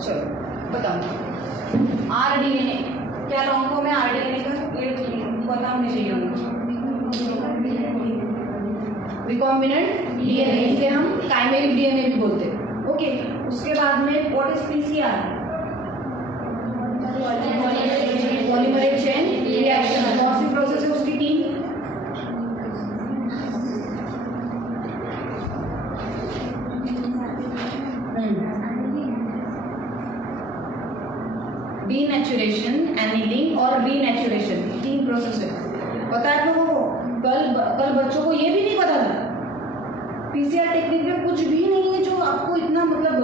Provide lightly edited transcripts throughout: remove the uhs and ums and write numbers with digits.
चलो बताओ आरडीएनए क्या लॉन्ग फॉर्म है आरडीएनए का, ये पता होना चाहिए हमको। रिकॉम्बिनेंट डीएनए, इसे हम काइमेरिक डीएनए भी बोलते हैं। ओके, उसके बाद में what is PCR? Polymerase chain reaction. कौन सी प्रोसेस है उसकी तीन? डीनेचुरेशन, एनिलिंग और रीनेचुरेशन, तीन प्रोसेस है। पता है आप लोगों को? कल बच्चों को ये भी नहीं पता था पीसीआर टेक्निक में कुछ भी नहीं है जो आपको इतना मतलब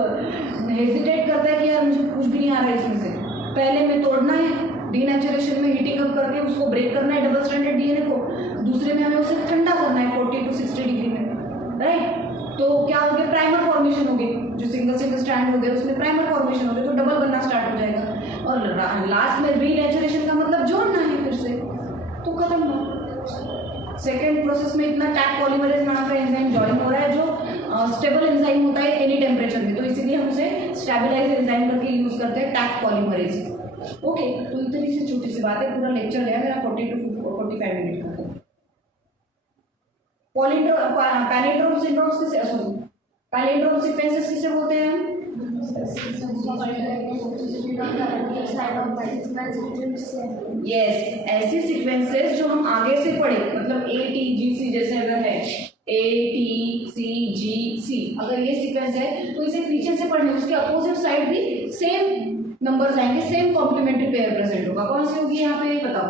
हेजिटेट करता है कि यार मुझे कुछ भी नहीं आ रहा है इसमें से। पहले में तोड़ना है, डीनेचुरेशन में हीटिंग अप करके उसको ब्रेक करना है डबल स्ट्रैंडेड डीएनए को, दूसरे में हमें उसे ठंडा करना है 40 to 60 डिग्री में, राइट? तो क्या हो गया? प्राइमर फॉर्मेशन हो गई, जो सिंगल स्ट्रैंड हो गया उसमें प्राइमर फॉर्मेशन हो गया, तो डबल बनना स्टार्ट हो जाएगा। और लास्ट में रीनेचुरेशन का मतलब जोड़ना है फिर से, तो खत्म हुआ। सेकेंड प्रोसेस में इतना टैग पॉलीमरेज नाम का एंजाइम ज्वाइन हो रहा है जो स्टेबल एंजाइम होता है एनी टेम्परेचर में, तो इसीलिए हम उसे स्टेबलाइज एंजाइम करके यूज करते हैं टैग पॉलीमरेज। ओके, तो इतनी सी छोटी सी बात है, पूरा लेक्चर गया मेरा 40 to 45 मिनट का। पैलिंड्रोम सिंड्रोम किसे, पैलिंड्रोम सीक्वेंसेस किसे बोलते हैं हम? यस, ऐसी सीक्वेंसेस जो हम आगे से पढ़े, मतलब ATGC जैसे अगर है ATCGC, अगर ये सीक्वेंस है तो इसे पीछे से पढ़ने, उसके अपोजिट साइड भी सेम नंबर्स आएंगे, सेम कॉम्प्लीमेंट्री पेयर प्रेजेंट होगा। कौन सी होगी यहाँ पे बताओ?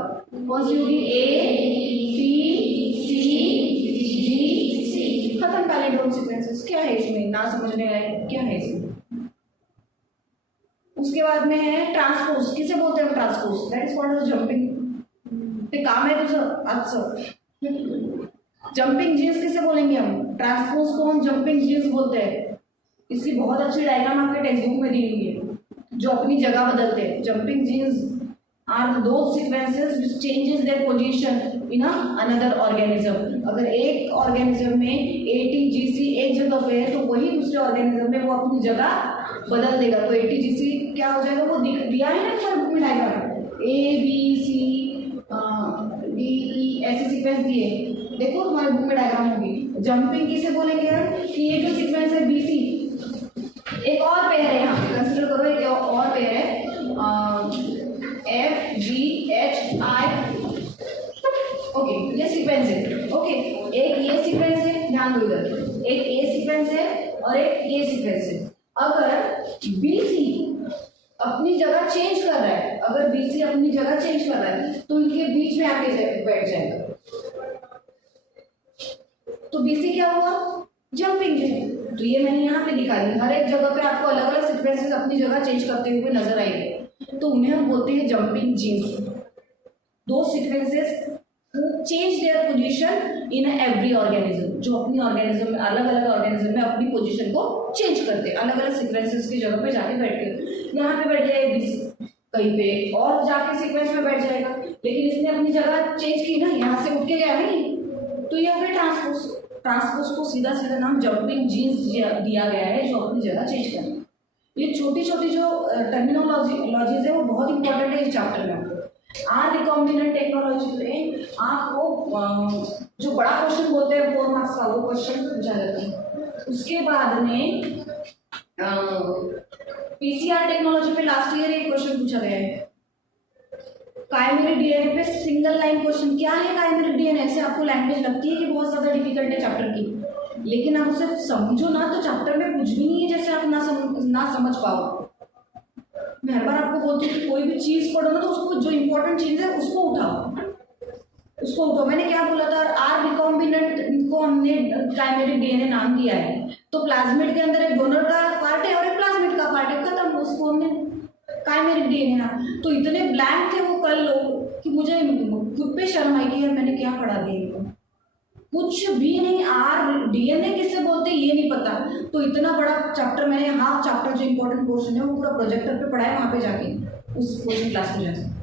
कौन सी होगी? ATCGC। खत्म पैलिंड्रोम सीक्वेंसेस। क्या है इसमें ना समझने आए? क्या है इसमें? उसके बाद में है ट्रांसपोज। किसे बोलते हैं transpose? That is called as jumping. ते काम है तुझं आजचं। जंपिंग जीन्स किसे बोलेंगे हम? ट्रांसपोज को हम जंपिंग जीन्स बोलते हैं। इसकी बहुत अच्छी डायग्राम आपके टेक्स्ट बुक में दी हुई है, जो अपनी जगह बदलते हैं। Jumping genes are those sequences which changes their position in another organism. अगर एक ऑर्गेनिज्म में ATGC एक जगह पे है तो वही दूसरे ऑर्गेनिज्म में वो अपनी जगह बदल देगा, तो ATGC क्या हो जाएगा? वो दिया है ना तुम्हारे बुक में डायग्राम, ABCDE ऐसे सीक्वेंस दिए, देखो तुम्हारे बुक में डायग्राम होगी। जंपिंग किसे बोलेंगे हम? कि ये जो सीक्वेंस है BC, एक और पेयर है यहाँ पे, कंसिडर करो एक और पेयर है FGHI। ओके, ये सीक्वेंस है। ओके, एक ये सीक्वेंस है, ध्यान दो इधर, एक A सीक्वेंस है और एक ये सीक्वेंस है। अगर BC अपनी जगह चेंज कर रहा है, अगर BC अपनी जगह चेंज कर रहा है तो इनके बीच में आके बैठ जाएगा, तो BC क्या हुआ? Jumping gene. तो ये मैंने यहाँ पे दिखा दी, हर एक जगह पे आपको अलग अलग सीक्वेंसेस अपनी जगह चेंज करते हुए नजर आएंगे, तो उन्हें हम बोलते हैं जंपिंग जीन्स। दो sequences change their position in every organism, जो अपनी ऑर्गेनिज्म में अलग अलग ऑर्गेनिज्म में अपनी पोजीशन को चेंज करते हैं, अलग अलग सीक्वेंसेस की जगह पे जाके बैठ के, यहाँ पे बैठ जाएगा BC, कहीं पे और जाके सीक्वेंस में बैठ जाएगा, लेकिन इसने अपनी जगह चेंज की ना, यहाँ से उठ के गया नहीं, तो ये हो गया ट्रांसपोज। ट्रांसपोज को सीधा सीधा नाम जंपिंग जीन्स दिया गया है, जो अपनी जगह चेंज कर। ये छोटी छोटी जो टर्मिनोलॉजीज है वो बहुत इंपॉर्टेंट है इस चैप्टर में। आर रिकॉम्बिनेंट टेक्नोलॉजी में आपको जो बड़ा क्वेश्चन बोलते हैं 4 मार्क्स का, वो क्वेश्चन पूछा जाता है। उसके बाद में पीसीआर टेक्नोलॉजी पे लास्ट ईयर एक क्वेश्चन पूछा गया है। काइमेरिक डीएनए पे सिंगल लाइन क्वेश्चन, क्या है काइमेरिक डीएनए? ऐसे आपको लैंग्वेज लगती है कि बहुत ज्यादा डिफिकल्ट है चैप्टर की, लेकिन आप उसे समझो ना तो चैप्टर में कुछ भी नहीं है जैसे आप ना समझ पाओ। मैं हर बार आपको बोलती हूँ कि कोई भी चीज पढ़ो ना तो उसको जो इंपॉर्टेंट चीज है उसको उठाओ। मैंने क्या बोला था? आर रिकॉम्बिनेंट को हमने काइमेरिक डीएनए नाम दिया है, तो प्लाज्मिड के अंदर एक डोनर का पार्ट है और एक प्लाज्मिड का पार्ट है, खत्म, उसको हमने काइमेरिक डीएनए नाम। तो इतने ब्लैंक थे वो कल लोग कि मुझे खुद पे शर्म आई कि यार मैंने क्या पढ़ा दिया इनको, कुछ भी नहीं। आर डीएनए किसे बोलते हैं ये नहीं पता, तो इतना बड़ा चैप्टर मैंने हाफ चैप्टर जो इंपॉर्टेंट पोर्शन है वो पूरा प्रोजेक्टर पे पढ़ाया, वहां पे जाके उस कोचिंग क्लास में जाके,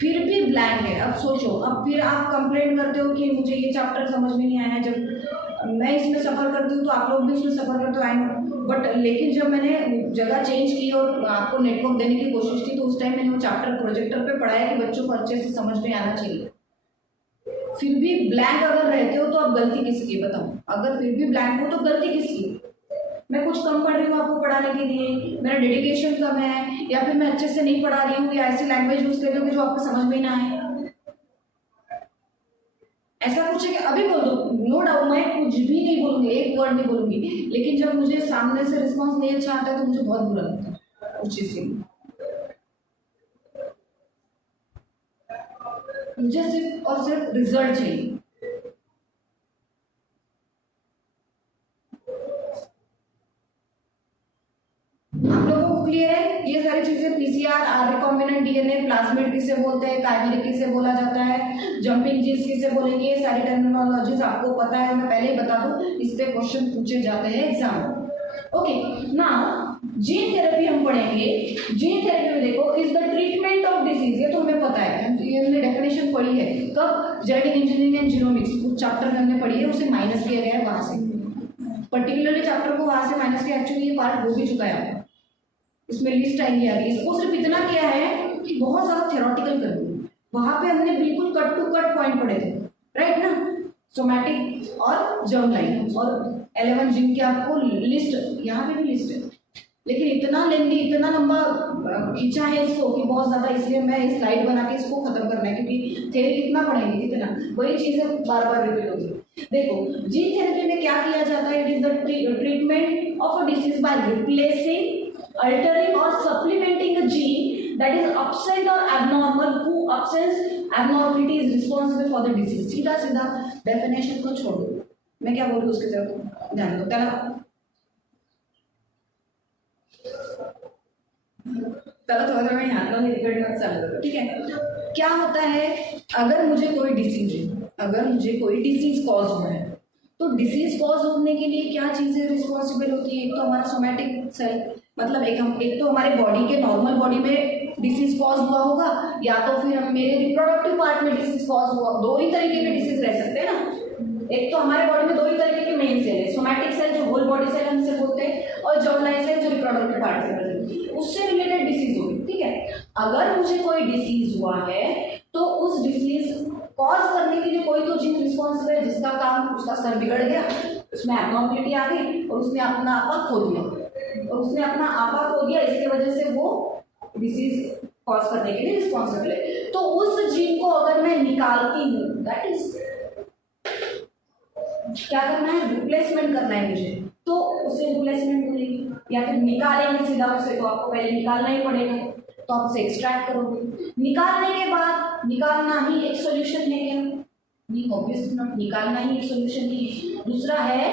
फिर भी ब्लैंक है। अब सोचो, अब फिर आप कंप्लेंट करते हो कि मुझे ये चैप्टर समझ में नहीं आया। जब मैं इसमें सफ़र करती हूँ तो आप लोग भी इसमें सफ़र करते हो, आई नो, बट लेकिन जब मैंने जगह चेंज की और आपको नेटवर्क देने की कोशिश की, तो उस टाइम मैंने वो चैप्टर प्रोजेक्टर पे पढ़ाया कि बच्चों को अच्छे से समझ में आना चाहिए। फिर भी ब्लैंक अगर रहते हो तो अब गलती किसकी है बताओ? अगर फिर भी ब्लैंक हो तो गलती किसकी है? मैं कुछ कम पढ़ रही हूँ आपको पढ़ाने के लिए, मेरा डेडिकेशन कम है, या फिर मैं अच्छे से नहीं पढ़ा रही हूँ, या ऐसी लैंग्वेज यूज कर रही हूँ कि जो आपको समझ में ना आए? ऐसा कुछ है कि अभी बोल दो, नो डाउट मैं कुछ भी नहीं बोलूंगी, एक वर्ड नहीं बोलूंगी, लेकिन जब मुझे सामने से रिस्पॉन्स नहीं अच्छा आता है तो मुझे बहुत बुरा लगता है उस चीज के लिए। मुझे सिर्फ और सिर्फ रिजल्ट चाहिए। आप लोगों को क्लियर है ये सारी चीजें? PCR, or recombinant DNA, plasmid किसे बोलते हैं, काइमेरिक किसे बोला जाता है, जंपिंग जीन्स किसे बोलेंगे, ये सारी टर्मिनोलॉजीज आपको पता है, मैं पहले ही बता दूं, इस पे क्वेश्चन पूछे जाते हैं एग्जाम में। ओके, नाउ जीन थेरेपी हम पढ़ेंगे। जीन थेरेपी में देखो, is the treatment of disease, ये तो हमें पता है, ये हमने डेफिनेशन पढ़ी है कब, जेनेटिक इंजीनियरिंग एंड जीनोमिक्स उस चैप्टर में हमने पढ़ी है, उसे माइनस किया गया है वहां से, पर्टिकुलरली चैप्टर को वहां से माइनस किया। एक्चुअली ये पार्ट हो भी चुका है, इसमें लिस्ट आएंगी आगे। इसको सिर्फ इतना किया है कि बहुत ज्यादा थ्योरेटिकल कर दिया, वहां पे हमने बिल्कुल कट टू कट पॉइंट पढ़े थे, राइट ना? सोमैटिक और जर्म लाइन और 11 जीन की आपको लिस्ट, यहाँ पे भी लिस्ट है, लेकिन इतना लेंदी, इतना लंबा खींचा है इसको कि बहुत ज्यादा, इसलिए मैं इस स्लाइड बना के इसको खत्म करना है, क्योंकि थेरी कितना पढ़ेंगे, कितना वही चीजें बार बार रिपीट होती है। देखो, जीन थेरेपी में क्या किया जाता है? It is the treatment of a disease by replacing, altering or supplementing a gene that is absent or abnormal, who absence abnormality is responsible for the disease। सीधा सीधा डेफिनेशन को छोड़ दो, मैं क्या बोल रही हूँ उसके तरफ ध्यान दो। पहला थोड़ा मैं हाथ में रिकॉर्ड मत चालू करो, ठीक है? क्या होता है, अगर मुझे कोई डिसीज है, अगर मुझे कोई डिसीज कॉज हुआ है, तो डिसीज कॉज होने के लिए क्या चीजें रिस्पॉन्सिबल होती है? एक तो हमारा सोमैटिक सेल, मतलब एक तो हमारे बॉडी के नॉर्मल बॉडी में डिसीज कॉज हुआ होगा, या तो फिर हम मेरे रिप्रोडक्टिव पार्ट में डिसीज कॉज हुआ। दो ही तरीके के डिसीज रह सकते हैं ना, एक तो हमारे बॉडी में दो ही तरीके के मेन सेल है, सोमैटिक सेल जो होल बॉडी सेल हमसे बोलते हैं, और जर्म लाइन सेल जो रिप्रोडक्टिव पार्ट से बोलते हैं, उससे रिलेटेड डिसीज होगी, ठीक है? अगर मुझे कोई डिसीज हुआ है तो उस डिसीज कॉज करने के लिए कोई तो जीन रिस्पॉन्सिबल है, जिसका काम, उसका सर बिगड़ गया, उसमें एब्नॉर्मलिटी आ गई और उसने अपना आपा खो दिया, और उसने अपना आपा खो दिया, इसके वजह से वो डिसीज कॉज करने के लिए रिस्पॉन्सिबल है। तो उस जीन को अगर मैं निकालती हूँ, दैट इज क्या करना है, रिप्लेसमेंट करना है मुझे, तो उसे रिप्लेसमेंट बोलेंगे, या फिर निकालेंगे सीधा उसे, तो आपको पहले निकालना ही पड़ेगा, तो आप उसे एक्सट्रैक्ट करोगे। निकालने के बाद, निकालना ही एक सोल्यूशन है क्या? नहीं, ऑब्वियसली नॉट, निकालना ही एक सोल्यूशन नहीं है। दूसरा है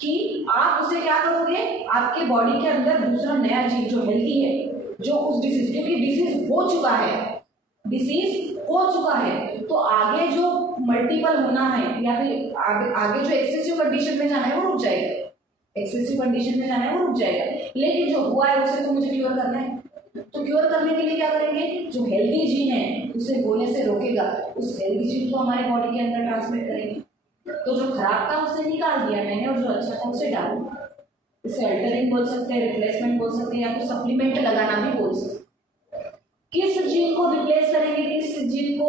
कि आप उसे क्या करोगे, आपके बॉडी के अंदर दूसरा नया जीन जो हेल्दी है, जो उस डिसीज, क्योंकि डिसीज हो चुका है, डिसीज हो चुका है, तो आगे जो मल्टीपल होना है, या फिर आगे जो एक्सेसिव कंडीशन में जाना है वो रुक जाएगा, एक्सेसिव कंडीशन में जाना है वो रुक जाएगा, लेकिन जो हुआ है उसे तो मुझे क्योर करना है। तो क्योर करने के लिए क्या करेंगे, जो हेल्दी जीन है उसे होने से रोकेगा, उस हेल्दी जीन को हमारे बॉडी के अंदर ट्रांसमिट करेंगे। तो जो खराब था उसे निकाल दिया मैंने, और जो अच्छा था उसे डाल, इसे अल्टरिंग बोल सकते हैं, रिप्लेसमेंट बोल सकते हैं, या फिर सप्लीमेंट लगाना भी बोल सकते हैं। किस जीन को रिप्लेस करेंगे, किस जीन को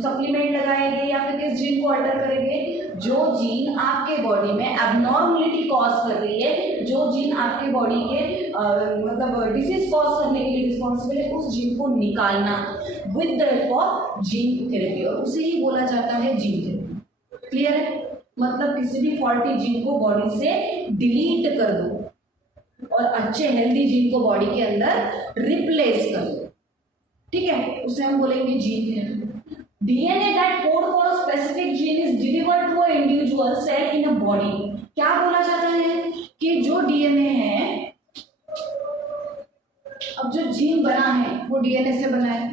सप्लीमेंट लगाएंगे, या फिर किस जीन को अल्टर करेंगे? जो जीन आपके बॉडी में एबनॉर्मलिटी कॉज कर रही है, जो जीन आपके बॉडी के मतलब डिसीज कॉज करने के लिए रिस्पॉन्सिबल है, उस जीन को निकालना with the help of gene therapy, और उसे ही बोला जाता है जीन थेरेपी। क्लियर है? मतलब किसी भी फॉल्टी जीन को बॉडी से डिलीट कर दो और अच्छे हेल्दी जीन को बॉडी के अंदर रिप्लेस कर दो, ठीक है? उसे हम बोलेंगे gene therapy. DNA that code for a specific gene is delivered to a individual cell in a body. क्या बोला जाता है कि जो डीएनए है, अब जो जीन बना है वो डीएनए से बना है,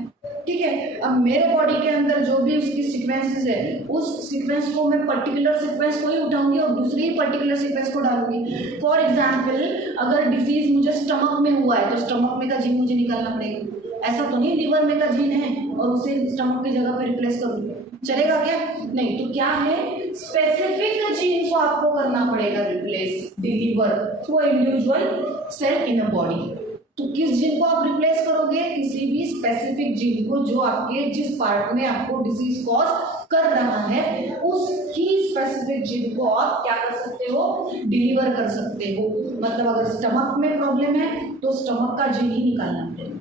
ठीक है? अब मेरे बॉडी के अंदर जो भी उसकी सीक्वेंसेस है, उस सीक्वेंस को मैं पर्टिकुलर सीक्वेंस को ही उठाऊंगी और दूसरी ही पर्टिकुलर सीक्वेंस को डालूंगी। फॉर एग्जाम्पल, अगर डिसीज मुझे स्टमक में हुआ है तो स्टमक में का जीन मुझे निकालना पड़ेगा। ऐसा तो नहीं लीवर में का जीन है और उसे स्टमक की जगह पे रिप्लेस करूंगी, चलेगा क्या? नहीं। तो क्या है, स्पेसिफिक जीन को आपको करना पड़ेगा replace, deliver through individual cell in a body. तो किस जीन को आप रिप्लेस करोगे? किसी भी स्पेसिफिक जीन को जो आपके जिस पार्ट में आपको डिसीज कॉज कर रहा है, उस ही स्पेसिफिक जीन को आप क्या कर सकते हो? डिलीवर कर सकते हो। मतलब अगर स्टमक में प्रॉब्लम है तो स्टमक का जीन ही निकालना पड़ेगा,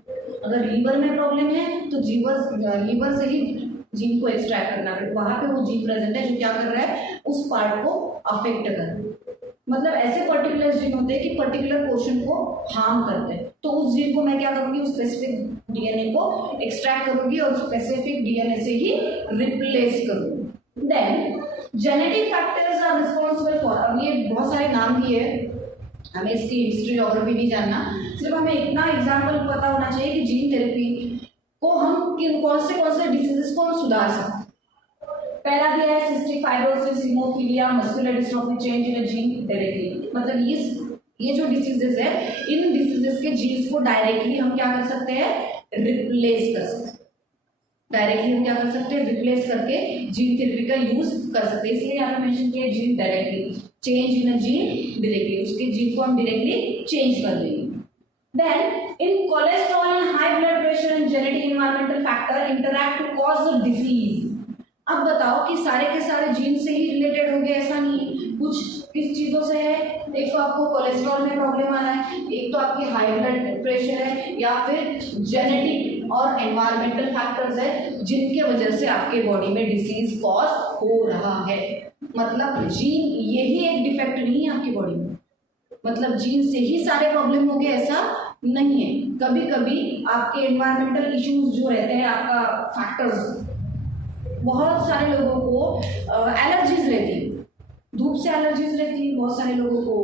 अगर लीवर में प्रॉब्लम है तो लीवर से ही जीन को एक्सट्रैक्ट करना पड़ेगा। वहां पे वो जीन प्रेजेंट है जो क्या कर रहा है? उस पार्ट को अफेक्ट कर रहा है। मतलब ऐसे पर्टिकुलर जीन होते हैं कि पर्टिकुलर पोर्शन को हार्म करते हैं, तो उस जीन को मैं क्या करूंगी? उस स्पेसिफिक डीएनए को एक्सट्रैक्ट करूंगी और स्पेसिफिक डीएनए से ही रिप्लेस करूंगी। Then genetic factors are responsible for, अब ये बहुत सारे नाम दिए, हमें इसकी हिस्ट्री ज्योग्राफी नहीं जानना, सिर्फ हमें इतना एग्जाम्पल पता होना चाहिए कि जीन थेरेपी को हम कौन से डिसीजेस को हम सुधार सकते हैं। पहला दिया है cystic fibrosis, haemophilia, muscular dystrophy, change in gene directly. मतलब ये जो डिसीजेस है, इन डिसीजेस के जीन्स को डायरेक्टली हम क्या कर सकते हैं? रिप्लेस कर सकते हैं। डायरेक्टली हम क्या कर सकते हैं? रिप्लेस करके जीन थेरेपी का यूज कर सकते हैं। इसलिए यहाँ पे मेंशन किया gene directly, change in a gene directly, उसके जीन को हम डायरेक्टली चेंज कर देंगे। Then in cholesterol and high blood pressure and genetic environmental factor interact to cause the disease. अब बताओ कि सारे के सारे जीन से ही रिलेटेड हो गए, ऐसा नहीं, कुछ किस चीजों से है? एक तो आपको कोलेस्ट्रॉल में प्रॉब्लम आ रहा है, एक तो आपकी हाई ब्लड प्रेशर है, या फिर जेनेटिक और एनवायरमेंटल फैक्टर्स है जिनके वजह से आपके बॉडी में डिसीज कॉज हो रहा है। मतलब जीन यही एक डिफेक्ट नहीं है आपकी बॉडी में, मतलब जीन से ही सारे प्रॉब्लम हो गए ऐसा नहीं है। कभी कभी आपके एनवायरमेंटल इश्यूज जो रहते हैं, आपका फैक्टर्स, बहुत सारे लोगों को एलर्जीज रहती है, धूप से एलर्जीज रहती है, बहुत सारे लोगों को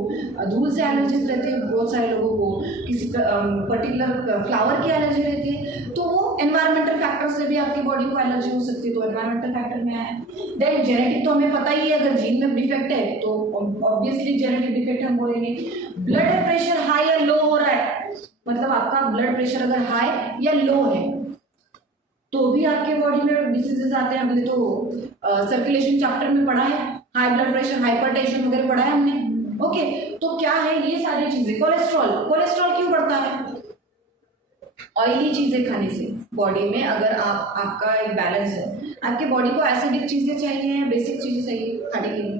धूल से एलर्जीज रहती है, बहुत सारे लोगों को किसी पर्टिकुलर फ्लावर की एलर्जी रहती है। तो वो एनवायरमेंटल फैक्टर से भी आपकी बॉडी को एलर्जी हो सकती है, तो एनवायरमेंटल फैक्टर में आया। देन जेनेटिक तो हमें पता ही है, अगर जीन में डिफेक्ट है तो ऑब्वियसली जेनेटिक डिफेक्ट हम बोलेंगे। ब्लड प्रेशर हाई या लो हो रहा है, मतलब आपका ब्लड प्रेशर अगर हाई या लो है तो भी आपके बॉडी में डिसीजेस आते हैं। हमने तो सर्कुलेशन चैप्टर में पढ़ा है, हाई ब्लड प्रेशर, हाइपरटेंशन वगैरह पढ़ा है हमने। ओके, तो क्या है ये सारी चीजें? कोलेस्ट्रॉल क्यों बढ़ता है? ऑयली चीजें खाने से बॉडी में, अगर आपका एक बैलेंस है, आपके बॉडी को एसिडिक चीजें चाहिए, बेसिक चीजें चाहिए खाने के लिए?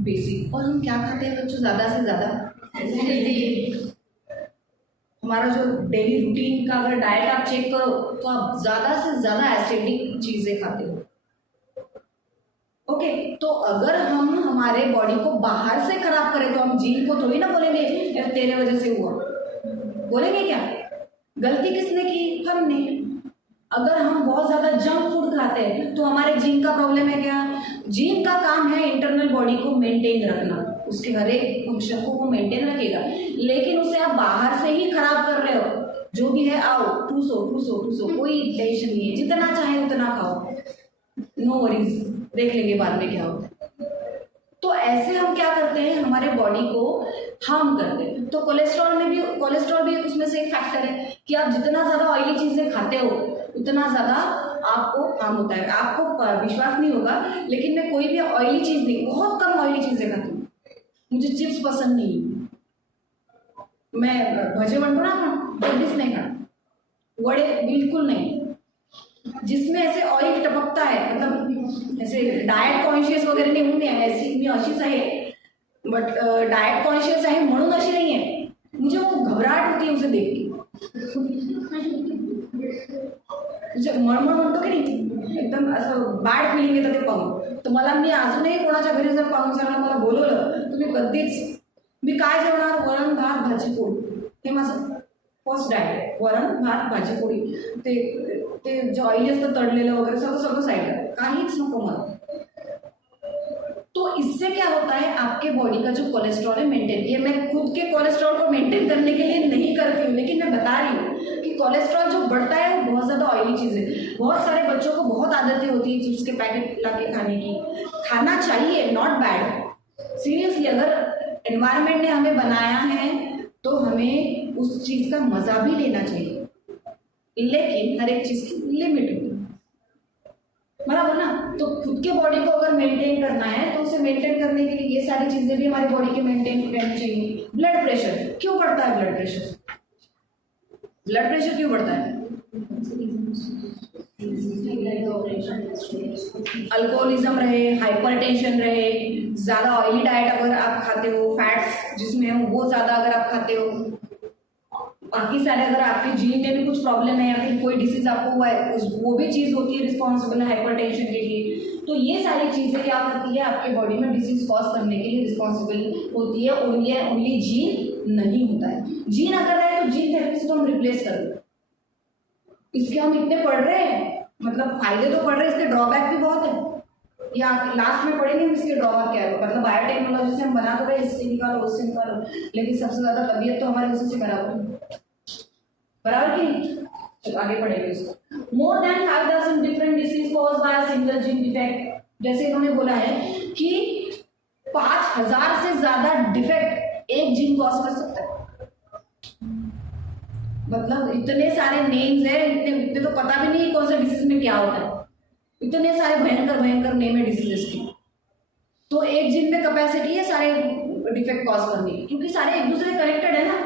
बेसिक। और हम क्या खाते हैं बच्चों? ज्यादा से ज्यादा हमारा जो डेली रूटीन का अगर डाइट आप चेक करो तो आप ज्यादा से ज्यादा एसिडिक चीजें खाते हो। ओके, तो अगर हम हमारे बॉडी को बाहर से खराब करें तो हम जीन को थोड़ी ना बोलेंगे यार तेरे वजह से हुआ, बोलेंगे क्या? गलती किसने की? हमने। अगर हम बहुत ज्यादा जंक फूड खाते हैं तो हमारे जीन का प्रॉब्लम है क्या? जीन का काम है इंटरनल बॉडी को मेंटेन रखना, उसके हर एक फंक्शन को वो मेंटेन रखेगा, लेकिन उसे आप बाहर से ही खराब कर रहे हो। जो भी है आओ ठूसो, कोई टेंशन नहीं है, जितना चाहे उतना खाओ, नो वरीज, देख लेंगे बाद में क्या होता है। तो ऐसे हम क्या करते हैं? हमारे बॉडी को हार्म करते हैं। तो कोलेस्ट्रॉल भी उसमें से एक फैक्टर है कि आप जितना ज्यादा ऑयली चीजें खाते हो उतना ज्यादा आपको हार्म होता है। आपको विश्वास नहीं होगा, लेकिन मैं कोई भी ऑयली चीज नहीं, बहुत कम ऑयली चीजें खाती हूँ। मुझे चिप्स पसंद नहीं, मैं भजे वंटू ना खाऊं, जल्दी नहीं खाना, वड़े बिल्कुल नहीं, जिसमें ऐसे ऑयल टपकता है, मतलब ऐसे डाएट कॉन्शियस वगैरे नहीं होते हैं, ऐसी मी अशीच आहे, बट डाएट कॉन्शियस आहे म्हणून अशी नाही आहे, मुझे वो घबराहट होती है उसे देख के, मळमळ म्हणतो की नाही, एकदम असं बॅड फिलिंग येतं ते पाहून. तर मला, मी अजूनही कोणाच्या घरी जर पाहुणचाराला मला बोलवलं तर मी कधीच, मी काय जेवणार? वरण भात भाजी पोळी, हे माझं फर्स्ट डाएट आहे. वरण भात भाजी पोळी, ते जे ऑइली असतं तळलेलं वगैरे सगळं साईडला, काहीच नको मला. तो इससे क्या होता है, आपके बॉडी का जो कोलेस्ट्रॉल है मेंटेन, ये मैं खुद के कोलेस्ट्रॉल को मेंटेन करने के लिए नहीं करती हूँ, लेकिन मैं बता रही हूँ कि कोलेस्ट्रॉल जो बढ़ता है वो बहुत ज़्यादा ऑयली चीज़ है. बहुत सारे बच्चों को बहुत आदतें होती है चिप्स के पैकेट ला के खाने की. खाना चाहिए, नॉट बैड. सीरियसली, अगर एनवायरनमेंट ने हमें बनाया है तो हमें उस चीज़ का मज़ा भी लेना चाहिए, लेकिन हर एक चीज़ की लिमिट होती है. बराबर ना। तो खुद के बॉडी को अगर मेंटेन करना है तो उसे मेंटेन करने के लिए ये सारी चीजें भी हमारी बॉडी के मेंटेन रहनी चाहिए। ब्लड प्रेशर क्यों बढ़ता है? ब्लड प्रेशर क्यों बढ़ता है? अल्कोहलिज्म रहे, हाइपरटेंशन रहे, ज्यादा ऑयली डाइट अगर आप खाते हो, फैट्स जिसमें हो वो ज्यादा अगर आप खाते हो, बाकी सारे अगर आपके जीन में भी कुछ प्रॉब्लम है या फिर कोई डिसीज आपको हुआ है, वो भी चीज होती है रिस्पॉन्सिबल हाइपरटेंशन के लिए। तो ये सारी चीजें क्या करती है आपके बॉडी में डिसीज कॉज करने के लिए रिस्पॉन्सिबल होती है। ओनली जीन नहीं होता है। जीन अगर है तो जीन थेरेपी से तो हम रिप्लेस कर दो। इसके हम इतने पढ़ रहे हैं, मतलब फायदे तो पढ़ रहे हैं, इसके ड्रॉबैक भी बहुत है। या लास्ट में पढ़ेंगे इसके ड्रॉबैक क्या है। मतलब बायोटेक्नोलॉजी से हम बना तो रहे, इससे निकालो उससे निकालो, लेकिन सबसे ज्यादा तबीयत तो हमारे उसी से खराब होगी, बराबर की नहीं? तो आगे पढ़ेंगे इसको। More than 5000 different disease cause by single gene defect. जैसे इन्होंने बोला है कि 5000 से ज्यादा डिफेक्ट एक जीन कॉज कर सकता है। मतलब इतने सारे नेम्स है, इतने तो पता भी नहीं कौन सा डिसीज में क्या होता है। इतने सारे भयंकर नेम है डिसीजेस के। तो एक जीन में कैपेसिटी है सारे डिफेक्ट कॉज करने की, क्योंकि सारे एक दूसरे कनेक्टेड है ना।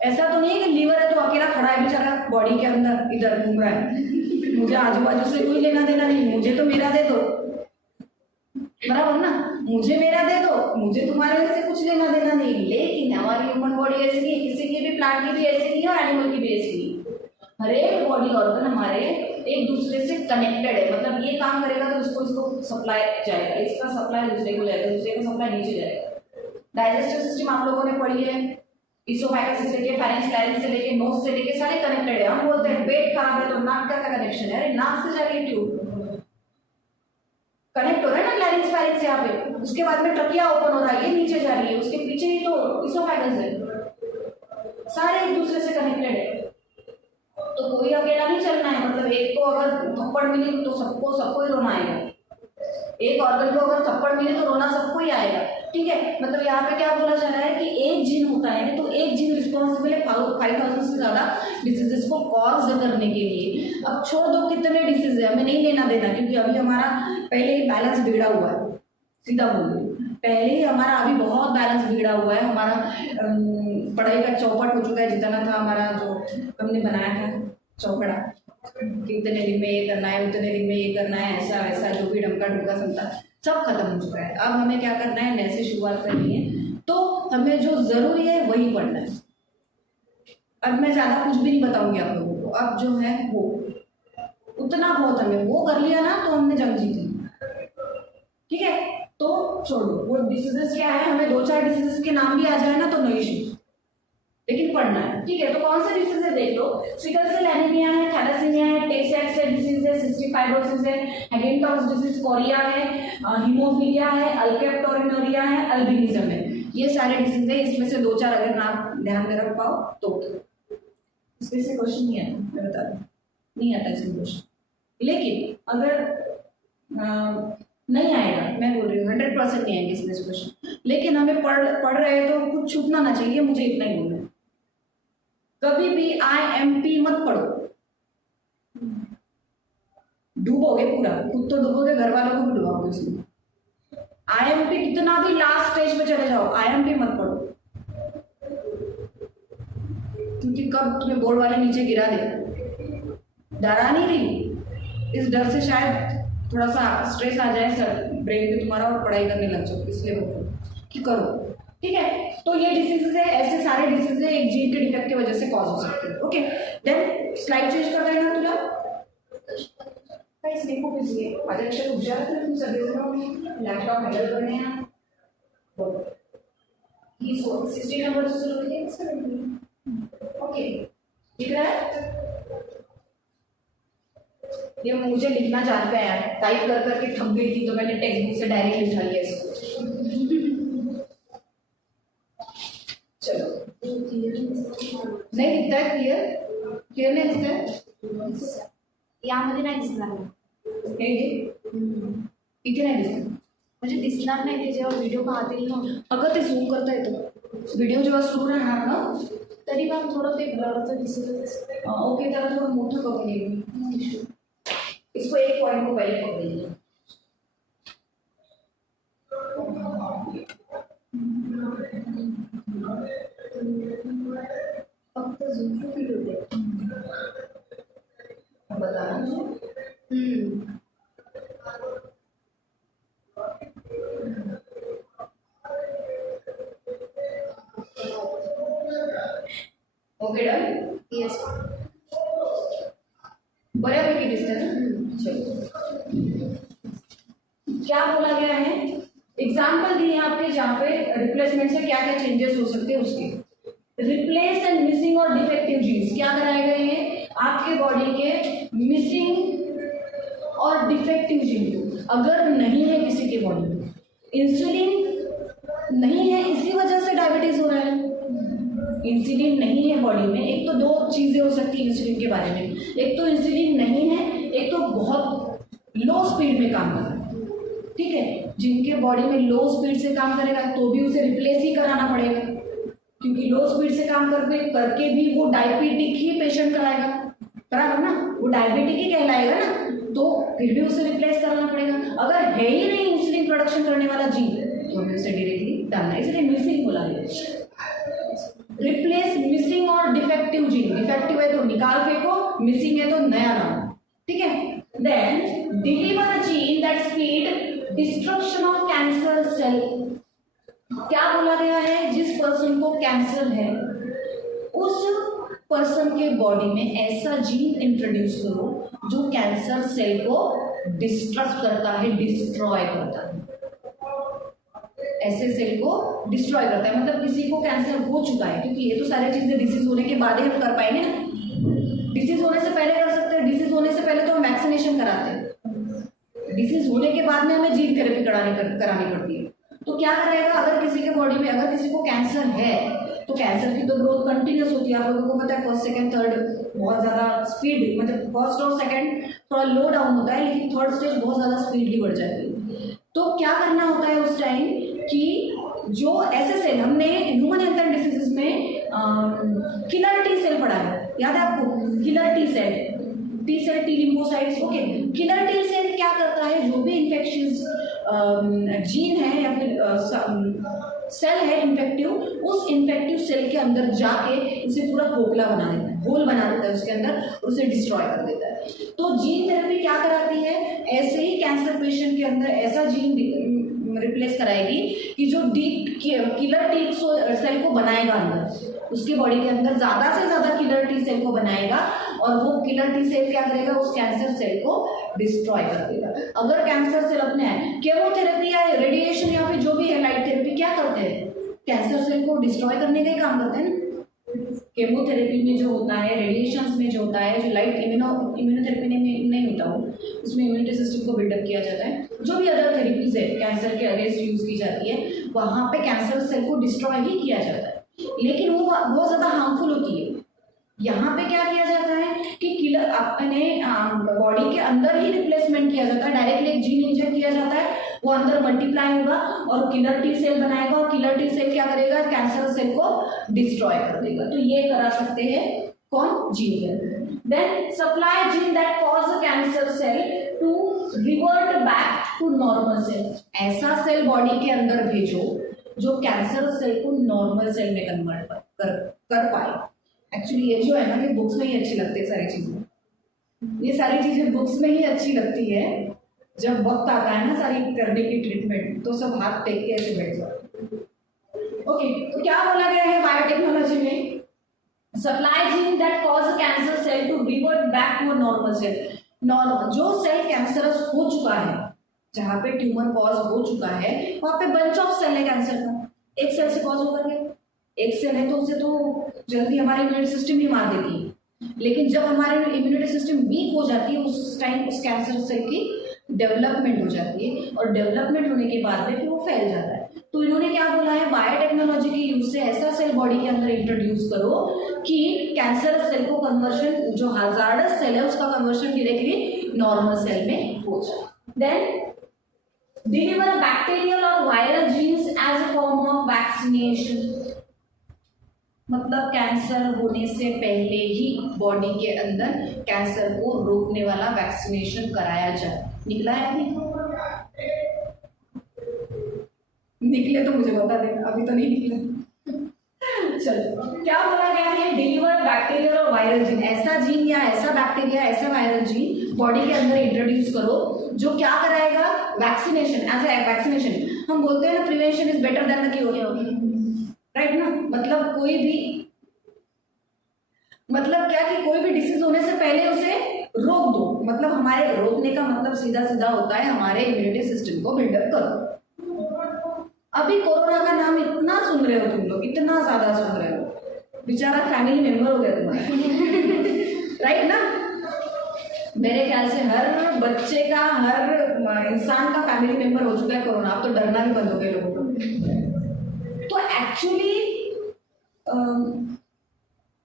ऐसा तो नहीं है कि लीवर है तो अकेला खड़ा है बेचारा बॉडी के अंदर इधर घूम रहा है, मुझे आजू बाजू से कोई लेना देना नहीं, मुझे तो मेरा दे दो, बराबर ना, मुझे मेरा दे दो, मुझे तुम्हारे से कुछ लेना देना नहीं। लेकिन हमारी ह्यूमन बॉडी ऐसी नहीं, किसी की भी, प्लांट की भी ऐसी नहीं है और एनिमल की भी ऐसी नहीं। हर एक बॉडी ऑर्गन हमारे एक दूसरे से कनेक्टेड है। मतलब ये काम करेगा तो इसको सप्लाई जाएगा, इसका सप्लाई दूसरे को जाएगा, दूसरे का सप्लाई नीचे जाएगा। डाइजेस्टिव सिस्टम आप लोगों ने पढ़ी है, इसोफेगस से लेके फेरेंक्स लैरिंक्स से लेके नोज से लेके सारे कनेक्टेड है। हम बोलते हैं पेट खराब है तो नाक का क्या कनेक्शन है? अरे नाक से जाके ट्यूब कनेक्ट हो रहा है ना, लैरिंक्स फेरेंक्स यहाँ पे, उसके बाद में ट्रकिया ओपन हो रहा है, ये नीचे जा रही है, उसके पीछे ही तो इसोफेगस है। सारे एक दूसरे से कनेक्टेड है, तो कोई अकेला नहीं चलना है। मतलब एक को अगर थप्पड़ मिली तो सबको ही रोना आएगा, एक ऑर्गन को अगर थप्पड़ मिले तो रोना सबको ही आएगा, ठीक है। मतलब यहाँ पे क्या बोला जा रहा है कि एक जीन होता है तो एक जीन रिस्पॉन्सिबल है 5000 से ज्यादा डिसीजेस को कॉज करने के लिए। अब छोड़ दो कितने डिसीज है, हमें नहीं लेना देना, क्योंकि अभी हमारा पहले ही बैलेंस बिगड़ा हुआ है। सीधा बोल रही हूँ, पहले ही हमारा अभी बहुत बैलेंस बिगड़ा हुआ है। हमारा पढ़ाई का चौपट हो चुका है, जितना था हमारा जो हमने बनाया था चौपड़ा कि इतने दिन में ये करना है, उतने दिन में ये करना है, ऐसा वैसा जो भी ढमका ढुमका समझता सब खत्म हो चुका है। अब हमें क्या करना है, नए से शुरुआत करनी है। तो हमें जो जरूरी है वही पढ़ना है। अब मैं ज्यादा कुछ भी नहीं बताऊंगी आप लोगों को, अब जो है वो उतना बहुत, हमें वो कर लिया ना तो हमने जंग जीती, ठीक है। तो छोड़ो वो डिसीजेस क्या है, हमें 2-4 डिसीजेस के नाम भी आ जाए ना तो नो इशू, लेकिन पढ़ना है, ठीक है। तो कौन से डिसीज है देख लो, सिकल सेल एनीमिया है, थैलेसीमिया है, टे सेक्स डिसीज है, सिस्टिक फाइब्रोसिस है, हैगिंगटन्स डिसीज, कोरिया है, हीमोफीलिया है, अल्केप्टोरिनोरिया है, अल्बिनिज्म है। ये सारे डिसीज है, इसमें से 2-4 अगर नाम ध्यान में रख पाओ तो इसमें से क्वेश्चन नहीं आता, मैं बता दूं नहीं आता इसमें क्वेश्चन। लेकिन अगर नहीं आएगा, मैं बोल रही हूँ 100% नहीं आएंगे इसमें से क्वेश्चन, लेकिन हमें पढ़ रहे हैं तो कुछ छूटना ना चाहिए, मुझे इतना ही बोलना है। कभी भी IMP मत पढ़ो, डूबोगे पूरा, खुद तो डूबोगे, घर वालों को भी डुबाओगे इसमें। IMP कितना भी लास्ट स्टेज पे चले जाओ, IMP मत पढ़ो, क्योंकि कब तुम्हें बोर्ड वाले नीचे गिरा दे। डरा नहीं रही, इस डर से शायद थोड़ा सा स्ट्रेस आ जाए सर ब्रेन पे तुम्हारा और पढ़ाई करने लग जाओ, इसलिए बोलो कि करो, ठीक है। तो ये डिसीजेज है, ऐसे सारे डिसीज है एक जीन के डिफेक्ट की वजह से कॉज हो सकते हैं। ओके, देन स्लाइड चेंज कर देना तुला काहीच नाही, खूप इझी आहे। माझ्यापेक्षा हुशार आहे तुम्ही सगळेजण, लॅपटॉप हँडल करणे ही 60 नंबरची सुरू होती। ओके, दिख रहा है? ये मुझे लिखना जानते हैं, टाइप कर करके थक गई थी तो मैंने टेक्स्ट बुक से डायरेक्ट लिखा लिया इसको। चलो, नहीं दिखता है क्लियर? क्लियर नहीं दिखता है? यामध्ये नाही दिसणार, इथे नाही दिसत, म्हणजे दिसणार नाही ते जेव्हा व्हिडिओ पाहतील ना। अगं ते झूम करता येतं, व्हिडिओ जेव्हा सुरू राहणार ना तरी पण थोडं ते ब्लरचं दिसतच। ओके, त्याला थोडं मोठं करून येईल। इसको एक पॉइंट को पहले पकड़ेंगे। अब तो जूम को फील होते बताना ओके डन। यस बऱ्यापैकी दिसतं ना। चलो क्या बोला गया है, एग्जाम्पल दिए हैं आपके जहाँ पे रिप्लेसमेंट से क्या क्या चेंजेस हो सकते हैं उसके। रिप्लेस एंड मिसिंग और डिफेक्टिव जीन्स क्या कराए गए हैं, आपके बॉडी के मिसिंग और डिफेक्टिव जीन अगर नहीं है किसी के बॉडी में, इंसुलिन नहीं है इसी वजह से डायबिटीज हो रहा है, इंसुलिन नहीं है बॉडी में, एक तो दो चीजें हो सकती है इंसुलिन के बारे में, एक तो इंसुलिन नहीं है, एक तो बहुत लो स्पीड में काम कर रहा है, ठीक है। जिनके बॉडी में लो स्पीड से काम करेगा तो भी उसे रिप्लेस ही कराना पड़ेगा, क्योंकि लो स्पीड से काम करके भी वो डायबिटिक ही पेशेंट कराएगा, बराबर ना, वो डायबिटिक ही कहलाएगा ना, तो फिर भी उसे रिप्लेस कराना पड़ेगा। अगर है ही नहीं इंसुलिन प्रोडक्शन करने वाला जीन तो हमें उसे डायरेक्टली डालना है, इसलिए मिसिंग बोला गया। रिप्लेस मिसिंग और डिफेक्टिव जीन, डिफेक्टिव है तो निकाल फेंको, मिसिंग है तो नया लाओ, ठीक है। Then deliver a gene that speed destruction of cancer cell. क्या बोला गया है, जिस पर्सन को कैंसर है उस पर्सन के बॉडी में ऐसा जीन इंट्रोड्यूस करो जो कैंसर सेल को डिस्ट्रक्ट करता है, डिस्ट्रॉय करता है, ऐसे सेल को डिस्ट्रॉय करता है। मतलब किसी को कैंसर हो चुका है, क्योंकि ये तो सारी चीजें डिसीज होने के बाद ही हम कर पाएंगे ना, डिसीज होने से पहले कर सकते हैं, डिसीज होने से पहले तो हम वैक्सीनेशन कराते हैं, डिसीज होने के बाद में हमें जीन थेरेपी करानी पड़ती है। तो क्या करेगा, अगर किसी के बॉडी में अगर किसी को कैंसर है तो कैंसर की तो ग्रोथ कंटिन्यूस होती है, आप लोगों को पता है, फर्स्ट सेकंड थर्ड बहुत ज़्यादा स्पीड, मतलब फर्स्ट और सेकंड थोड़ा लो डाउन होता है, लेकिन थर्ड स्टेज बहुत ज़्यादा स्पीडली बढ़ जाती है। तो क्या करना होता है उस टाइम कि जो ऐसे सेल हमने ह्यूमन हेल्थ एंड डिसीजेस में किलर टी सेल पढ़ा है, याद है आपको, killer T cell, T cell, T lymphocytes, okay. Killer T cell क्या करता है, जो भी इन्फेक्शियस जीन है या फिर सेल है इन्फेक्टिव, उस इन्फेक्टिव सेल के अंदर जाके उसे पूरा खोखला बना देता है, होल बना देता है उसके अंदर, और उसे डिस्ट्रॉय कर देता है। तो जीन थेरेपी क्या कराती है, ऐसे ही कैंसर पेशेंट के अंदर ऐसा जीन रिप्लेस कराएगी कि जो किलर टी सेल को बनाएगा अंदर, उसके बॉडी के अंदर ज्यादा से ज्यादा किलर टी सेल को बनाएगा, और वो किलर टी सेल क्या करेगा, उस कैंसर सेल को डिस्ट्रॉय कर देगा। अगर कैंसर सेल अपने केमोथेरेपी या रेडिएशन या फिर जो भी है लाइट थेरेपी क्या करते हैं, कैंसर सेल को डिस्ट्रॉय करने का ही काम करते हैं ना। केमोथेरेपी में जो होता है, रेडिएशंस में जो होता है, जो लाइट इम्यूनोथेरेपी में नहीं होता, वो उसमें इम्यूनिटी सिस्टम को बिल्डअप किया जाता है। जो भी अदर थेरेपीज है कैंसर के अगेंस्ट यूज की जाती है, वहाँ पे कैंसर सेल को डिस्ट्रॉय ही किया जाता है, लेकिन वो बहुत ज़्यादा हार्मफुल होती है। यहाँ पे क्या किया जाता है कि किलर अपने बॉडी के अंदर ही रिप्लेसमेंट किया जाता है, डायरेक्टली एक जीन इंजेक्ट किया जाता है, वो अंदर मल्टीप्लाई होगा और किलर टी सेल बनाएगा, और किलर टी सेल क्या करेगा, कैंसर सेल को डिस्ट्रॉय कर देगा। तो ये करा सकते हैं कौन, gene. Then supply gene that cause cancer cell to revert back to normal cell. ऐसा सेल बॉडी के अंदर भेजो जो कैंसर सेल को नॉर्मल सेल में कन्वर्ट कर पाए। एक्चुअली ये जो है ना, ये बुक्स में ही अच्छी लगती है सारी चीजें, ये सारी चीजें बुक्स में ही अच्छी लगती है, जब वक्त आता है ना सारी करने की ट्रीटमेंट तो सब हाथ टेक के ऐसे बैठ जाओ। ओके, तो क्या बोला गया है बायोटेक्नोलॉजी में, supply gene that cause cancer cell to revert back to normal cell. जो सेल कैंसरस हो चुका है, जहाँ पे ट्यूमर कॉज हो चुका है, वहाँ पे बंच ऑफ सेल है कैंसर का, एक सेल से कॉज होकर के, एक सेल है तो उसे तो जल्दी हमारी इम्यूनिटी सिस्टम ही मार देती है, लेकिन जब हमारी इम्यूनिटी सिस्टम वीक हो जाती है उस टाइम उस कैंसर सेल की डेवलपमेंट हो जाती है, और डेवलपमेंट होने के बाद में फिर वो फैल जाता है। तो इन्होंने क्या बोला है, बायोटेक्नोलॉजी के यूज से ऐसा सेल बॉडी के अंदर इंट्रोड्यूस करो कि कैंसर सेल को कन्वर्शन, जो हाजार्डस सेल है उसका कन्वर्शन डायरेक्टली नॉर्मल सेल में हो जाए। देन डिलीवर बैक्टीरियल और viral genes as a form of vaccination. मतलब कैंसर होने से पहले ही बॉडी के अंदर कैंसर को रोकने वाला वैक्सीनेशन कराया जाए। निकला है अभी? निकले तो मुझे बता देना, अभी तो नहीं निकले। चलो, क्या बोला गया है? डिलीवर बैक्टीरियल और वायरल जीन, ऐसा जीन या ऐसा बैक्टीरिया, ऐसा वायरल जीन बॉडी के अंदर इंट्रोड्यूस करो जो क्या कराएगा? वैक्सीनेशन। एज ए वैक्सीनेशन हम बोलते हैं ना, prevention is better than the cure, right ना? मतलब कोई भी, मतलब क्या कि कोई भी डिसीज होने से पहले उसे रोक दो। मतलब हमारे रोकने का मतलब सीधा सीधा होता है हमारे इम्यूनिटी सिस्टम को बिल्डअप करो। अभी कोरोना का नाम इतना सुन रहे हो तुम लोग, इतना ज्यादा सुन रहे हो, बेचारा फैमिली मेंबर हो गया तुम्हारा। राइट ना? मेरे ख्याल से हर बच्चे का, हर इंसान का फैमिली मेंबर हो चुका है कोरोना। अब तो डरना भी बंद हो गया लोगों को। तो एक्चुअली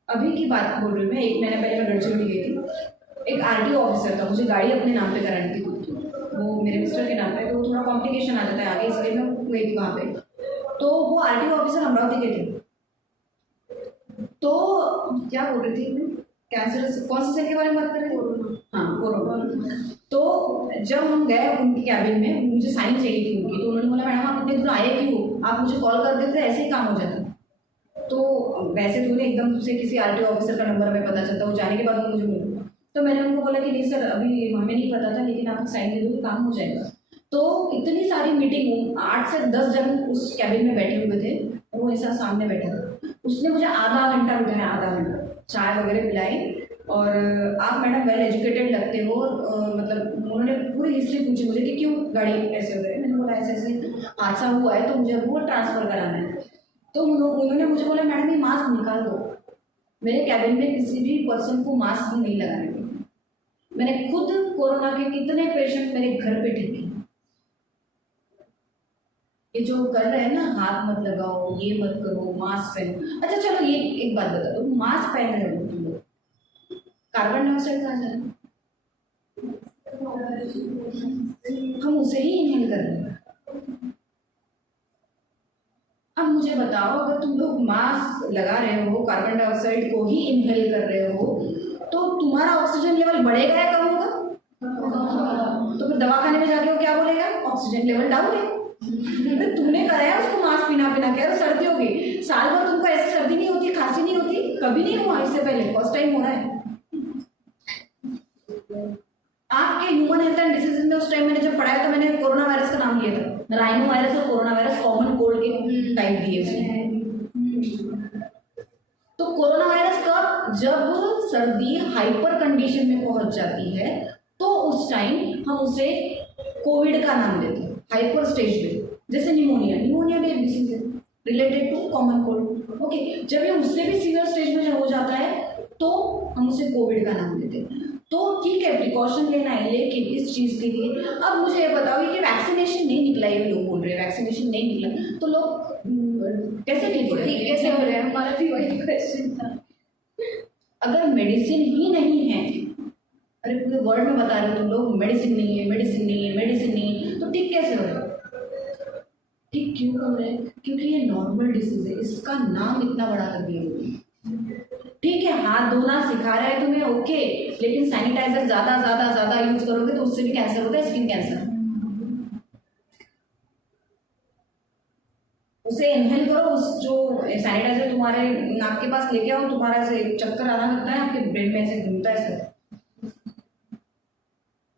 अभी की बात बोल रही हूँ मैं, 1 महीने पहले मैं गढ़चिरौली गई थी। एक आरटीओ ऑफिसर था, मुझे गाड़ी अपने नाम पे करानी थी खुद की, वो मेरे मिस्टर के नाम पे, तो थोड़ा कॉम्प्लिकेशन आ जाता है आगे, इसलिए मैं गई थी वहाँ पे। तो वो आरटीओ ऑफिसर अमरावती के थे। तो क्या बोल रही थी? कैंसर, कौन से सेल के बारे में बात कर रहे थे? हाँ, कोरोना। तो जब हम गए उनकी कैबिन में, मुझे साइन चाहिए थी उनकी, तो उन्होंने बोला मैडम आप इतने दूर आए क्यों? आप मुझे कॉल कर देते ऐसे ही काम हो जाता। तो वैसे तो एकदम से किसी आरटीओ ऑफिसर का नंबर हमें पता चलता, वो जाने के बाद वो मुझे मिला। तो मैंने उनको बोला कि नहीं सर, अभी हमें नहीं पता था, लेकिन आप साइन दे दो, काम हो जाएगा। तो इतनी सारी मीटिंग, 8 से 10 जन उस कैबिन में बैठे हुए थे, और वो ऐसा सामने बैठा था। उसने मुझे आधा घंटा बिठाया, आधा घंटा, चाय वगैरह पिलाई। और आप मैडम वेल एजुकेटेड लगते हो, मतलब उन्होंने पूरी हिस्ट्री पूछी मुझे कि क्यों गाड़ी ऐसे हो गए। मैंने बोला ऐसे ऐसे हादसा हुआ है, तो मुझे अब वो ट्रांसफ़र कराना है। तो उन्होंने मुझे बोला मैडम ये मास्क निकाल दो। मेरे कैबिन में किसी भी पर्सन को मास्क भी नहीं लगाने दिया। मैंने खुद कोरोना के कितने पेशेंट मेरे घर पे ठीक किए। ये जो कर रहे हैं ना, हाथ मत लगाओ, ये मत करो, मास्क पहनो। अच्छा चलो, ये एक बात बता दो, मास्क पहन रहे हो तुम लोग, कार्बन डाइऑक्साइड कहाँ जा रहा है? हम उसे ही इनहेल कर रहे हैं। अब मुझे बताओ, अगर तुम लोग मास्क लगा रहे हो, कार्बन डाइऑक्साइड को ही इनहेल कर रहे हो, तो तुम्हारा ऑक्सीजन लेवल बढ़ेगा या कम होगा? तो फिर दवाखाने में जाके वो क्या बोलेगा? ऑक्सीजन लेवल डाउन है। तुमने कराया उसको मास्क पिना पिना के, और सर्दी होगी, साल भर तुमको ऐसी सर्दी नहीं होती, खांसी नहीं होती, कभी नहीं हुआ इससे पहले, फर्स्ट टाइम हो रहा है। आपके ह्यूमन हेल्थ एंड डिसीज में उस टाइम मैंने जब पढ़ाया तो मैंने कोरोना वायरस का नाम लिया था, राइनो वायरस और कोरोना वायरस कॉमन कोल्ड के टाइप दिए उसने। तो कोरोना वायरस कब? जब सर्दी हाइपर कंडीशन में पहुंच जाती है, तो उस टाइम हम उसे कोविड का नाम देते हैं, हाइपर स्टेज पे। जैसे निमोनिया, निमोनिया भी एक डिसीज है related to common cold. Okay, जब ये उससे भी सीवियर स्टेज में हो जाता है तो हम उसे कोविड का नाम देते हैं। तो ठीक है, प्रिकॉशन लेना है, लेकिन इस चीज़ के लिए अब मुझे ये बताओ कि वैक्सीनेशन नहीं निकला, ये लोग बोल रहे हैं वैक्सीनेशन नहीं निकला, तो लोग कैसे ठीक हो रहे हैं? कैसे हो रहे हैं? हमारा भी वही क्वेश्चन था। अगर मेडिसिन ही नहीं है, अरे पूरे वर्ल्ड में बता रहे हो तुम लोग मेडिसिन नहीं है, मेडिसिन नहीं है, मेडिसिन नहीं है, तो ठीक कैसे हो रहे हैं? ठीक क्यों हो रहे हैं? क्योंकि ये नॉर्मल डिसीज है, इसका नाम इतना बड़ा कर दिया। ठीक है, हाथ धोना सिखा रहा है तुम्हें, ओके, लेकिन सैनिटाइजर ज्यादा यूज करोगे तो उससे भी कैंसर होता है, स्किन कैंसर। उसे इनहेल करो, उस जो सैनिटाइजर तुम्हारे नाक के पास लेके आओ, तुम्हारा से चक्कर आना लगता है, आपके ब्रेन में ऐसे घूमता है सर।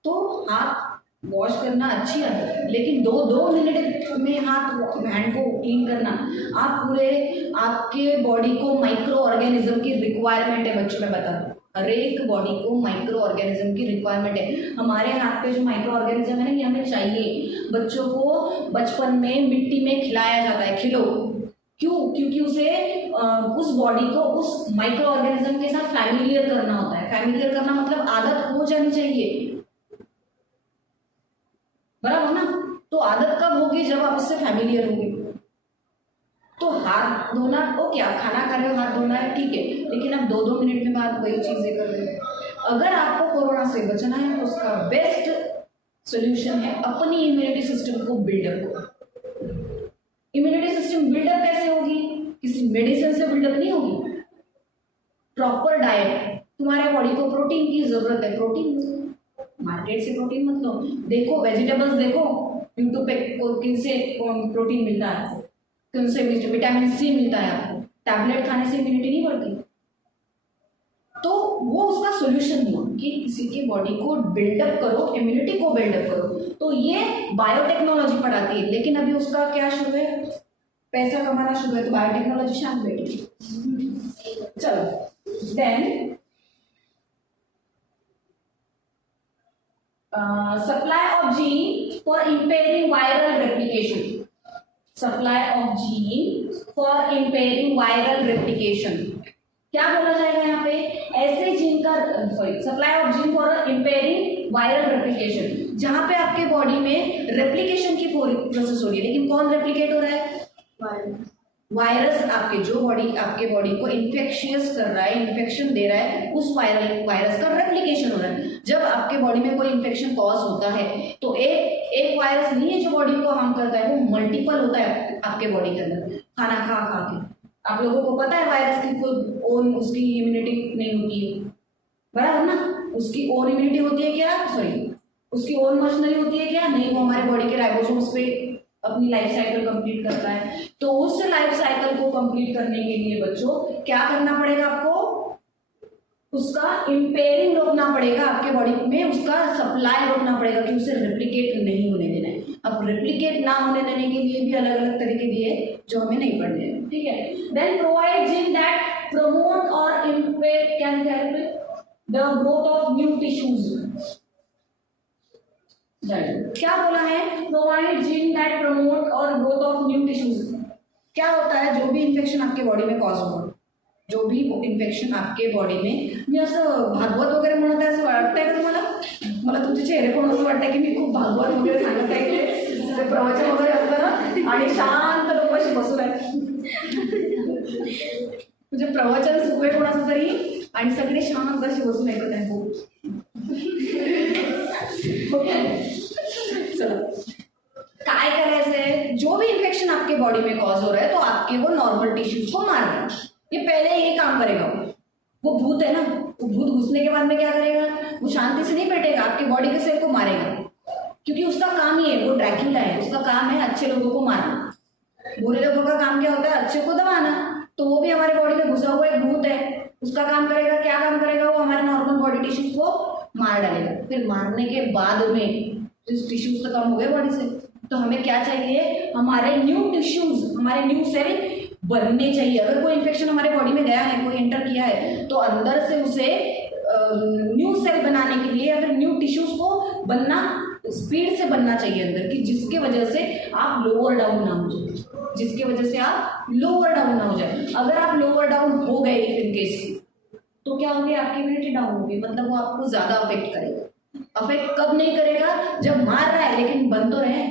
तो हाथ वॉश करना अच्छी आदत है, लेकिन 2 मिनट में हाथ हैंड को क्लीन करना, आप पूरे आपके बॉडी को माइक्रो ऑर्गेनिज्म की रिक्वायरमेंट है। बच्चों में बता दो, हर एक बॉडी को माइक्रो ऑर्गेनिज्म की रिक्वायरमेंट है। हमारे हाथ पे जो माइक्रो ऑर्गेनिज्म है ना, ये हमें चाहिए। बच्चों को बचपन में मिट्टी में खिलाया जाता है, खिलो क्यों? क्योंकि उसे उस बॉडी को उस माइक्रो ऑर्गेनिज्म के साथ फैमिलियर करना होता है। फैमिलियर करना मतलब आदत हो जानी चाहिए, बराबर ना? तो आदत कब होगी? जब आप उससे फैमिलियर होंगे। तो हाथ धोना, ओके, आप खाना खा रहे हो, हाथ धोना है, ठीक है, लेकिन आप 2 मिनट में बाद वही चीजें कर रहे हो। अगर आपको कोरोना से बचना है तो उसका बेस्ट सोल्यूशन है अपनी इम्यूनिटी सिस्टम को बिल्डअप करो। इम्यूनिटी सिस्टम बिल्डअप कैसे होगी? किसी मेडिसिन से बिल्डअप नहीं होगी। प्रॉपर डाइट, तुम्हारे बॉडी को प्रोटीन की जरूरत है, प्रोटीन मार्केट से प्रोटीन मत लो। देखो वेजिटेबल्स, देखो यूट्यूब पे किनसे प्रोटीन मिलता है, किनसे विटामिन सी मिलता है आपको। टैबलेट खाने से इम्यूनिटी नहीं बढ़ती। तो वो उसका सोल्यूशन हुआ कि किसी के बॉडी को बिल्डअप करो, इम्यूनिटी को बिल्डअप करो। तो ये बायोटेक्नोलॉजी पढ़ाती है, लेकिन अभी उसका क्या शुरू है, पैसा कमाना शुरू है, तो बायोटेक्नोलॉजी शांत बैठी। चलो then supply of gene for impairing viral replication. Supply of gene for impairing viral replication क्या बोला जाएगा यहाँ पे, ऐसे जीन का supply of gene for impairing viral replication, जहां पे आपके बॉडी में रेप्लिकेशन की प्रोसेस हो रही है, लेकिन कौन रेप्लिकेट हो रहा है, वायरस। आपके बॉडी को इन्फेक्शियस कर रहा है, इन्फेक्शन दे रहा है, उस वायरस का रेप्लिकेशन हो रहा है। जब आपके बॉडी में कोई इन्फेक्शन कॉज होता है तो एक वायरस नहीं है जो बॉडी को हार्म करता है, वो मल्टीपल होता है आपके बॉडी के अंदर खाना खा खा के। आप लोगों को पता है वायरस की कोई ओन उसकी इम्यूनिटी नहीं होती है, बराबर ना। उसकी ओन इम्यूनिटी होती है क्या, सॉरी उसकी ओन मशीनरी होती है क्या, नहीं, वो हमारे बॉडी के राइबोसोम्स पे अपनी लाइफ साइकिल कंप्लीट करता है। तो उस लाइफ साइकिल को कंप्लीट करने के लिए बच्चों क्या करना पड़ेगा आपको, उसका इंपेयरिंग रोकना पड़ेगा, आपके बॉडी में उसका सप्लाई रोकना पड़ेगा कि उसे रेप्लिकेट नहीं होने देना है। अब रेप्लिकेट ना होने देने के लिए भी अलग अलग तरीके दिए जो हमें नहीं पढ़ने हैं, ठीक है। Then provide gene that promote और impair can help the growth of new tissues. क्या बोला है, प्रोवाइड जीन दैट प्रमोट और ग्रोथ ऑफ न्यू टिश्यूज। क्या होता है, जो भी इन्फेक्शन आपके बॉडी में कॉज होगा, जो भी इन्फेक्शन आपके बॉडी में, मी असं भागवत वगैरे म्हणत आहे असं वाटतंय का तुम्हाला, मला तुमचे चेहरे पण असं वाटतंय की मी खूप भागवत वगैरे सांगत आहे की प्रवचन वगैरे असतं ना आणि शांत लोक अशी बसून आहेत, म्हणजे प्रवचन सुरू आहे कोणाचं तरी आणि सगळे शांत अशी बसून ऐकत आहेत खूप। चलो काय करायचंय, जो भी इन्फेक्शन आपके बॉडी में कॉज हो रहा है तो आपके वो नॉर्मल टिश्यूज को मारना है। ये पहले ये काम करेगा, वो भूत है ना, वो भूत घुसने के बाद में क्या करेगा, वो शांति से नहीं बैठेगा, आपके बॉडी के सेल को मारेगा, क्योंकि उसका काम ही है, वो ड्रैक्यूला है, उसका काम है अच्छे लोगों को मारना। बुरे लोगों का काम क्या होता है, अच्छे को दबाना। तो वो भी हमारे बॉडी में घुसा हुआ एक भूत है, उसका काम करेगा, क्या काम करेगा, वो हमारे नॉर्मल बॉडी टिश्यूज को मार डालेगा। फिर मारने के बाद में टिश्यूज तो कम हो गए बॉडी से, तो हमें क्या चाहिए, हमारे न्यू टिश्यूज, हमारे न्यू सेल बनने चाहिए। अगर कोई इन्फेक्शन हमारे बॉडी में गया है, कोई एंटर किया है, तो अंदर से उसे न्यू सेल बनाने के लिए या फिर न्यू टिश्यूज को बनना, स्पीड से बनना चाहिए अंदर की, जिसके वजह से आप लोअर डाउन ना हो जाए, जिसके वजह से आप लोअर डाउन ना हो जाए। अगर आप लोअर डाउन हो गए इनकेस, तो क्या होगी, आपकी इम्यूनिटी डाउन होगी, मतलब वो आपको ज्यादा अफेक्ट करेगा। अफेक्ट कब नहीं करेगा, जब मार रहा है लेकिन बन तो रहे,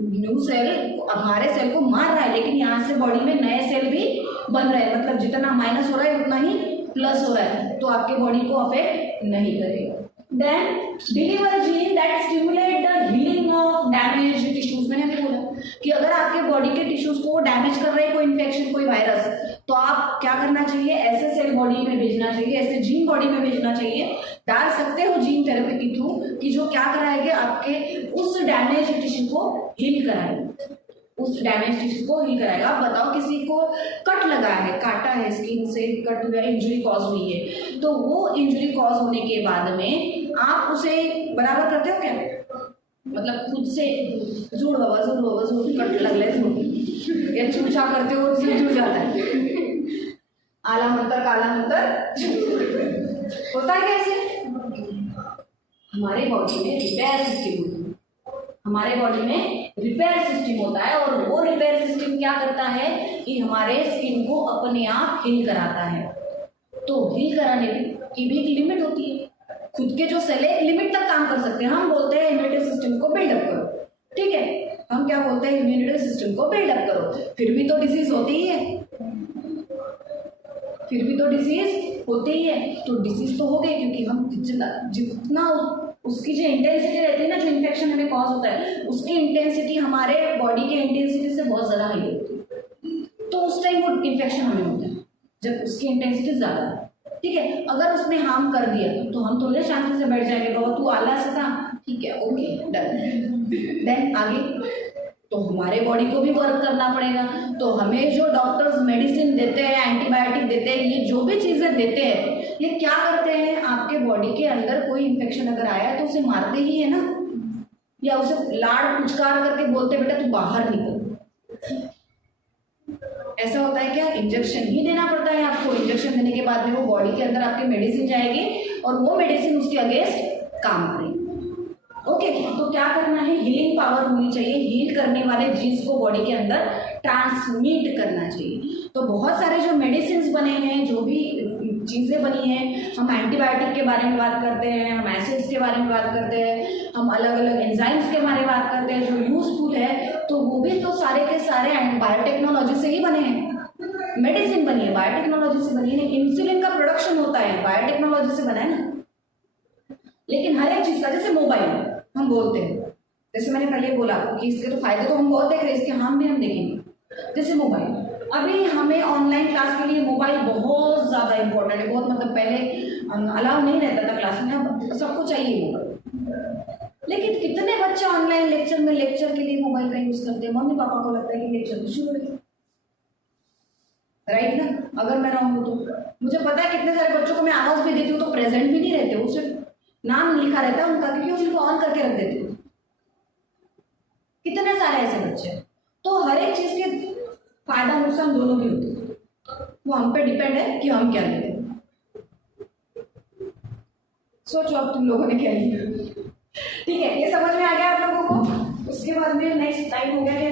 न्यू सेल हमारे सेल को मार रहा है, लेकिन यहाँ से बॉडी में नए सेल भी बन रहे हैं, मतलब जितना माइनस हो रहा है उतना ही प्लस हो रहा है, तो आपके बॉडी को अफेक्ट नहीं करेगा। Then deliver gene that stimulate the healing of damage tissues. मैंने अभी बोला कि अगर आपके बॉडी के टिश्यूज को डैमेज कर रहे हैं कोई इन्फेक्शन, कोई वायरस, तो आप क्या करना चाहिए, ऐसे सेल बॉडी में भेजना चाहिए, ऐसे जीन बॉडी में भेजना चाहिए। डाल सकते हो जीन थेरेपी के थ्रू, कि जो क्या कराएंगे, आपके उस डैमेज टिश्यू को हील कराएंगे, उस डैमेज टिश्यू को हील कराएगा। आप बताओ, किसी को कट लगा है, काटा है, स्किन से कट हुआ, इंजरी कॉज हुई है, तो वो इंजरी कॉज होने के बाद में आप उसे बराबर करते हो क्या, मतलब खुद से जुड़ बाबा जुड़ कट लग रहा है, या चूचा करते हो, उसे जुड़ जाता है, आला मंतर काला मंतर होता है कैसे, हमारे बॉडी में रिपेयर सिस्टम होता है, हमारे बॉडी में रिपेयर सिस्टम होता है, और वो रिपेयर सिस्टम क्या करता है कि हमारे स्किन को अपने आप हील कराता है। तो हील कराने की भी एक लिमिट होती है, खुद के जो सेल एक लिमिट तक काम कर सकते हैं। हम बोलते हैं इम्यूनिटी सिस्टम को बिल्डअप करो, ठीक है, हम क्या बोलते हैं, इम्यूनिटी सिस्टम को बिल्डअप करो, फिर भी तो डिसीज होती ही है, फिर भी तो डिसीज होते ही है। तो डिसीज तो हो गए, क्योंकि हम जितना उसकी जो इंटेंसिटी रहती है ना, जो इन्फेक्शन हमें कॉज होता है, उसकी इंटेंसिटी हमारे बॉडी के इंटेंसिटी से बहुत ज़्यादा हाई होती है, तो उस टाइम वो इन्फेक्शन होने होता है जब उसकी इंटेंसिटी ज़्यादा है, ठीक है। अगर उसने हार्म कर दिया तो हम थोड़े शांति से बैठ जाएंगे, बाबा तू आलस था, ठीक है, ओके डन। देन आगे तो हमारे बॉडी को भी वर्क करना पड़ेगा। तो हमें जो डॉक्टर्स मेडिसिन देते हैं, एंटीबायोटिक देते हैं, ये जो भी चीज़ें देते हैं, ये क्या करते हैं, आपके बॉडी के अंदर कोई इन्फेक्शन अगर आया है तो उसे मारते ही है ना, या उसे लाड़ पुचकार करके बोलते बेटा तू बाहर निकल। ऐसा होता है क्या, इंजेक्शन ही देना पड़ता है आपको। इंजेक्शन देने के बाद में वो बॉडी के अंदर आपके मेडिसिन जाएगी और वो मेडिसिन उसके अगेंस्ट काम करेगी। ओके तो क्या करना है, हीलिंग पावर होनी चाहिए, हील करने वाले जीन्स को बॉडी के अंदर ट्रांसमिट करना चाहिए। तो बहुत सारे जो मेडिसिन बने हैं, जो भी चीज़ें बनी हैं, हम एंटीबायोटिक के बारे में बात करते हैं, हम एसिड्स के बारे में बात करते हैं, हम अलग अलग एंजाइम्स के बारे में बात करते हैं जो यूजफुल है, तो वो भी तो सारे के सारे बायोटेक्नोलॉजी से ही बने हैं। मेडिसिन बनी है बायोटेक्नोलॉजी से बनी है, इंसुलिन का प्रोडक्शन होता है बायोटेक्नोलॉजी से बना है ना। लेकिन हर एक चीज़ का, जैसे मोबाइल हम बोलते हैं, जैसे मैंने पहले बोला कि इसके तो फायदे तो हम बहुत देख रहे हैं, इसके हम भी हम देखेंगे। जैसे मोबाइल, अभी हमें ऑनलाइन क्लास के लिए मोबाइल बहुत ज़्यादा इंपॉर्टेंट है, बहुत मतलब पहले अलाउ नहीं रहता था क्लास में, अब सबको चाहिए मोबाइल। लेकिन कितने बच्चे ऑनलाइन लेक्चर के लिए मोबाइल का यूज़ करते हैं, मम्मी पापा को लगता है कि लेक्चर तो शुरू है, राइट ना। अगर मैं रहूँ तो मुझे पता है कितने सारे बच्चों को मैं आवाज़ भी देती हूँ तो प्रेजेंट भी नहीं रहते, वो सिर्फ नाम लिखा रहता है उनका, क्योंकि उनको ऑन करके रख देती हूँ। कितने सारे ऐसे बच्चे हैं। तो हर एक चीज़ के फायदा नुकसान दोनों भी होते हैं, वो हम पे डिपेंड है कि हम क्या लेते। सोचो अब तुम लोगों ने क्या लिया, ठीक है, ये समझ में आ गया आप लोगों को। उसके बाद में नेक्स्ट टाइम हो गया क्या,